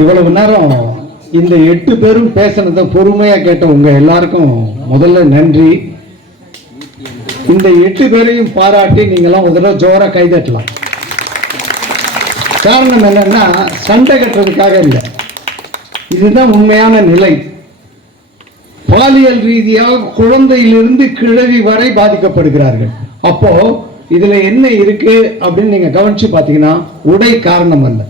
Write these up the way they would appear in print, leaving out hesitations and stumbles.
இவ்வளவு நேரம் இந்த 8 பேரும் பேசினதை பொறுமையா கேட்ட உங்க எல்லாருக்கும் முதல்ல நன்றி. இந்த 8 பேரையும் பாராட்டி நீங்களாம் ஒரு தடவை ஜோரா கைதட்டலாம். காரணம் என்னன்னா, சண்டை கட்டுறதுக்காக இல்லை, இதுதான் உண்மையான நிலை. பாலியல் ரீதியாக குழந்தையிலிருந்து கிழவி வரை பாதிக்கப்படுகிறார்கள். அப்போ இதுல என்ன இருக்கு அப்படின்னு நீங்க கவனிச்சு பாத்தீங்கன்னா, உடை காரணம் அல்ல.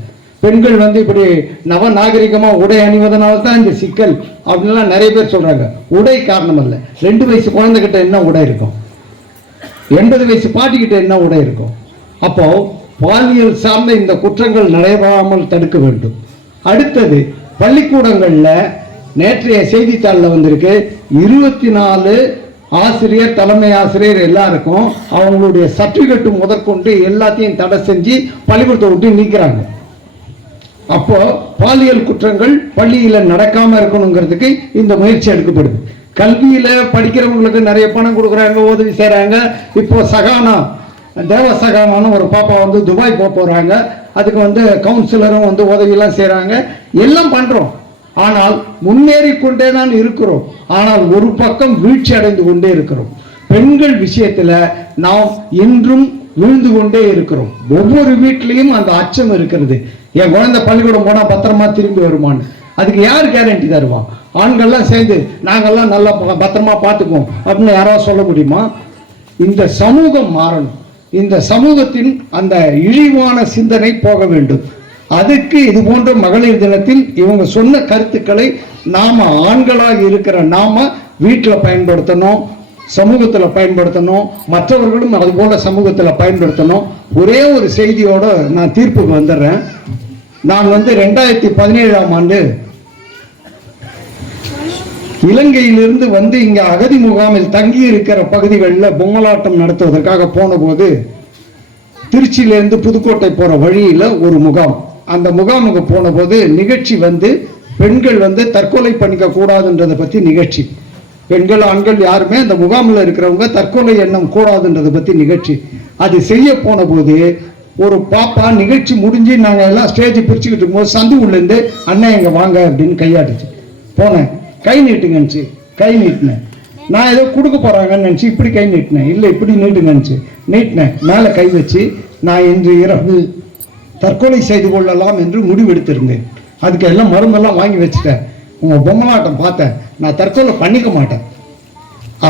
பெண்கள் இப்படி நவநாகரிகமா உடை அணிவதனால தான் இந்த சிக்கல் அப்படின்லாம் நிறைய பேர் சொல்றாங்க. உடை காரணம் அல்ல. 2 வயசு குழந்தைகிட்ட என்ன உடை இருக்கும், 80 வயசு பாட்டிக்கிட்ட என்ன உடை இருக்கும்? அப்போ பாலியல் சார்ந்த இந்த குற்றங்கள் நடைபெறாமல் தடுக்க வேண்டும். அடுத்தது, பள்ளிக்கூடங்கள்ல நேற்றைய செய்தித்தாளில் வந்திருக்கு, 24 ஆசிரியர், தலைமை ஆசிரியர் எல்லாருக்கும் அவங்களுடைய சர்டிபிகேட் முதற்கொண்டு எல்லாத்தையும் தடை செஞ்சு பள்ளிக்கூடத்தை விட்டு நீக்கிறாங்க. அப்போ பாலியல் குற்றங்கள் பள்ளியில நடக்காம இருக்கணுங்கிறதுக்கு இந்த முயற்சி எடுக்கப்படுது. கல்வியில படிக்கிறவங்களுக்கு நிறைய பணம் கொடுக்குறாங்க, உதவி செய்யறாங்க. இப்போ சகானா, தேவ சகானான்னு ஒரு பாப்பா துபாய் போறாங்க. அதுக்கு கவுன்சிலரும் உதவியெல்லாம் செய்யறாங்க. எல்லாம் பண்றோம். ஆனால் முன்னேறி கொண்டே தான் இருக்கிறோம். ஆனால் ஒரு பக்கம் வீழ்ச்சி அடைந்து கொண்டே இருக்கிறோம். பெண்கள் விஷயத்துல நாம் இன்றும் விழுந்து கொண்டே இருக்கிறோம். ஒவ்வொரு வீட்டிலையும் அந்த அச்சம் இருக்கிறது. என் குழந்தை பள்ளிக்கூடம் போனா பத்திரமா திரும்பி வருமான்னு. அதுக்கு யார் கேரண்டி தருவான்? ஆண்கள்லாம் சேர்ந்து நாங்கள்லாம் நல்லா பத்திரமா பார்த்துக்குவோம் அப்படின்னு யாராவது சொல்ல முடியுமா? இந்த சமூகம் மாறணும். இந்த சமூகத்தின் அந்த இழிவான சிந்தனை போக வேண்டும். அதுக்கு இது போன்ற மகளிர் தினத்தில் இவங்க சொன்ன கருத்துக்களை நாம ஆண்களாக இருக்கிற நாம வீட்டில் பயன்படுத்தணும், சமூகத்தில் பயன்படுத்தணும், மற்றவர்களும் அது போல சமூகத்தில் பயன்படுத்தணும். ஒரே ஒரு செய்தியோட நான் தீர்ப்புக்கு வந்துடுறேன். நான் 2017ஆம் ஆண்டு இலங்கையிலிருந்து இங்க அகதி முகாமில் தங்கி இருக்கிற பகுதிகளில் பொம்மலாட்டம் நடத்துவதற்காக போன போது, திருச்சியிலிருந்து புதுக்கோட்டை போற வழியில ஒரு முகாம். அந்த முகாமுக்கு போன போது நிகழ்ச்சி பெண்கள் தற்கொலை பண்ணிக்க கூடாதுன்றதை பத்தி நிகழ்ச்சி. பெண்கள் ஆண்கள் யாருமே அந்த முகாமில் இருக்கிறவங்க தற்கொலை எண்ணம் கூடாதுன்றதை பத்தி நிகழ்ச்சி. அது செய்ய போன போது ஒரு பாப்பா நிகழ்ச்சி முடிஞ்சு நாங்க எல்லாம் ஸ்டேஜ் பிரிச்சுக்கிட்டு இருக்கும்போது சந்து உள்ளேருந்து அண்ணன் எங்க வாங்க அப்படின்னு கையாட்டுச்சு. போனேன், கை நீட்டுங்கன்னுச்சு. கை நீட்டினேன். நான் ஏதோ கொடுக்க போறாங்கன்னு நினைச்சு இப்படி கை நீட்டினேன். இல்லை இப்படி நீட்டுங்கன்னுச்சு. நீட்டினேன். மேலே கை வச்சு நான் இன்று இரவு தற்கொலை செய்து கொள்ளலாம் என்று முடிவெடுத்திருந்தேன். அதுக்கு எல்லாம் மருந்தெல்லாம் வாங்கி வச்சுட்டேன். உங்க பொம்மலாட்டம் பார்த்தேன். நான் தற்கொலை பண்ணிக்க மாட்டேன்,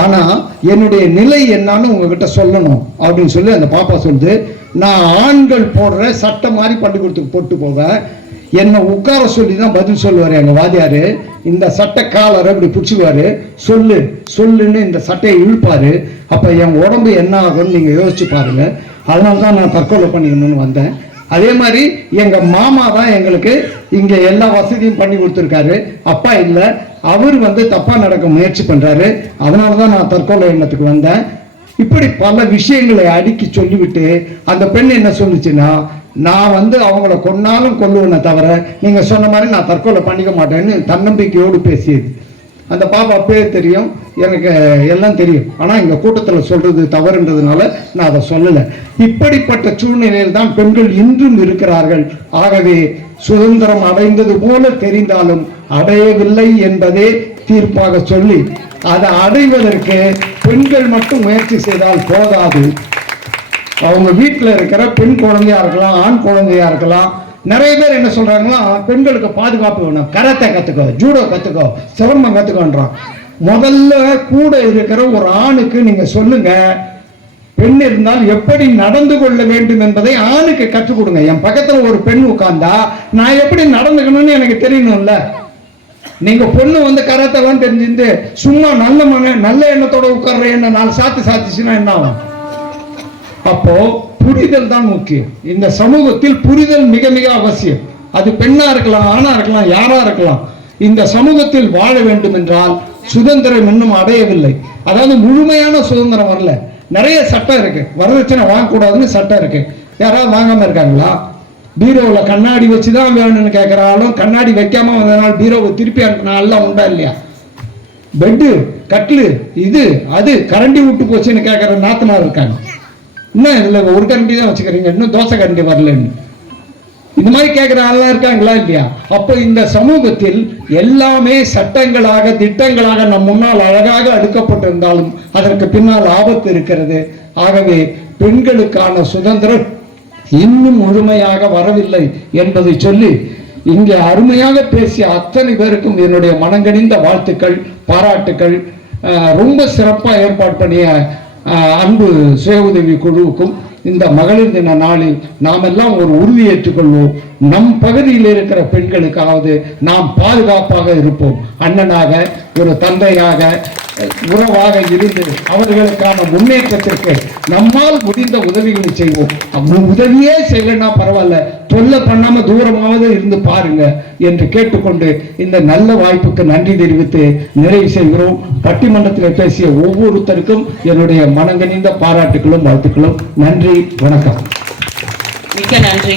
ஆனா என்னுடைய நிலை என்னன்னு உங்ககிட்ட சொல்லணும் அப்படின்னு சொல்லி அந்த பாப்பா சொல்லுது. நான் ஆண்கள் போடுற சட்டை மாதிரி பள்ளிக்கூடத்துக்கு போட்டு போவேன். என்னை உட்கார சொல்லி தான் பதில் சொல்லுவாரு எங்க வாதியாரு. இந்த சட்டை காலரை இப்படி பிடிச்சுக்குவாரு. சொல்லு சொல்லுன்னு இந்த சட்டையை இழுப்பாரு. அப்ப என் உடம்பு என்ன ஆகும்னு நீங்க யோசிச்சு பாருங்க. அதனால தான் நான் தற்கொலை பண்ணிக்கணும்னு வந்தேன். அதே மாதிரி எங்க மாமா தான் எங்களுக்கு இங்க எல்லா வசதியும் பண்ணி கொடுத்துருக்காரு. அப்பா இல்ல, அவர் தப்பா நடக்க முயற்சி பண்றாரு. அதனாலதான் நான் தற்கொலை எண்ணத்துக்கு வந்தேன். இப்படி பல விஷயங்களை அடுக்கி சொல்லிவிட்டு அந்த பெண் என்ன சொல்லுச்சுன்னா, நான் அவங்கள கொன்னாலும் கொல்லுவேனே தவிர நீங்க சொன்ன மாதிரி நான் தற்கொலை பண்ணிக்க மாட்டேன்னு தன்னம்பிக்கையோடு பேசியது. அந்த பாப்பா பேர் தெரியும், எனக்கு எல்லாம் தெரியும். ஆனா இந்த கூட்டத்தில் சொல்றது தவறுன்றதுனால நான் அதை சொல்லலை. இப்படிப்பட்ட சூழ்நிலையில் தான் பெண்கள் இன்றும் இருக்கிறார்கள். ஆகவே சுதந்திரம் அடைந்தது போல தெரிந்தாலும் அடையவில்லை என்பதே தீர்ப்பாக சொல்லி, அதை அடைவதற்கு பெண்கள் மட்டும் முயற்சி செய்தால் போதாது. அவங்க வீட்டில் இருக்கிற பெண் குழந்தையா இருக்கலாம், ஆண் குழந்தையா இருக்கலாம். நிறைய பேர் என்ன சொல்றாங்களா, பெண்களுக்கு பாதுகாப்பு வேணும், கராத்தே கத்துக்கோ, ஜூடோ கத்துக்கோ, சிலம்பம் கத்துக்கோன்றான். முதல்ல கூட இருக்கிற ஒரு ஆணுக்கு நீங்க சொல்லுங்க, பெண் இருந்தால் எப்படி நடந்து கொள்ள வேண்டும் என்பதை ஆணுக்கு கற்றுக் கொடுங்க. என் பக்கத்துல ஒரு பெண் உட்கார்ந்தா நான் எப்படி நடந்துக்கணும்னு எனக்கு தெரியணும்ல. நீங்க பொண்ணு கராத்தெல்லாம் தெரிஞ்சிருந்து சும்மா நல்ல எண்ணத்தோட உட்கார்ற என்ன 4 சாத்திச்சுன்னா என்ன ஆகும்? அப்போ புரிதல் தான் முக்கியம். இந்த சமூகத்தில் புரிதல் மிக மிக அவசியம். அது பெண்ணா இருக்கலாம், ஆணா இருக்கலாம், யாரா இருக்கலாம். இந்த சமூகத்தில் வாழ வேண்டும் என்றால் சுதந்திரம் இன்னும் அடையவில்லை. அதாவது முழுமையான சுதந்திரம் வரல. நிறைய சட்டம் இருக்கு. வரதட்சணை வாங்கக்கூடாதுன்னு சட்டம் இருக்கு. யாராவது வாங்காம இருக்காங்களா? பீரோவில் கண்ணாடி வச்சுதான் வேணும்னு கேட்கிறாலும் கண்ணாடி வைக்காம வந்ததுனால பீரோவை திருப்பி அனுப்பினால உண்டா இல்லையா? பெட்டு, கட்லு, இது அது கரண்டி விட்டு போச்சுன்னு கேட்கற நாத்தனார் இருக்காங்க. இன்னும் இதுல ஒரு கரண்டி தான் வச்சுக்கிறீங்க, இன்னும் தோசை கரண்டி வரலன்னு. இந்த மாதிரி கேட்கிற ஆளா இருக்காங்களா இல்லையா? அப்ப இந்த சமூகத்தில் எல்லாமே சட்டங்களாக திட்டங்களாக நம் முன்னால் அழகாக அடுக்கப்பட்டிருந்தாலும் அதற்கு பின்னால் ஆபத்து இருக்கிறது. ஆகவே பெண்களுக்கான சுதந்திரம் இன்னும் முழுமையாக வரவில்லை என்பதை சொல்லி இங்கே அருமையாக பேசிய அத்தனை பேருக்கும் என்னுடைய மனங்கனிந்த வாழ்த்துக்கள், பாராட்டுக்கள். ரொம்ப சிறப்பாக ஏற்பாடு பண்ணிய அன்பு சுய உதவி குழுவுக்கும் இந்த மகளிர் தின நாளில் நாம் எல்லாம் ஒரு உறுதி ஏற்றுக்கொள்வோம். நம் பகுதியில் இருக்கிற பெண்களுக்காவது நாம் பாதுகாப்பாக இருப்போம். அண்ணனாக, ஒரு தந்தையாக, உறவாக இருந்து அவர்களுக்கான முன்னேற்றத்திற்கு நம்மால் முடிந்த உதவிகளை செய்வோம். உதவியே செய்யலன்னா பரவாயில்ல, தொல்லை பண்ணாம தூரமாவது இருந்து பாருங்க என்று கேட்டுக்கொண்டு இந்த நல்ல வாய்ப்புக்கு நன்றி தெரிவித்து நிறைவு செய்கிறோம். பட்டிமன்றத்தில் பேசிய ஒவ்வொருத்தருக்கும் என்னுடைய மனங்கனிந்த பாராட்டுகளும் வாழ்த்துக்களும். நன்றி, வணக்கம். மிக்க நன்றி.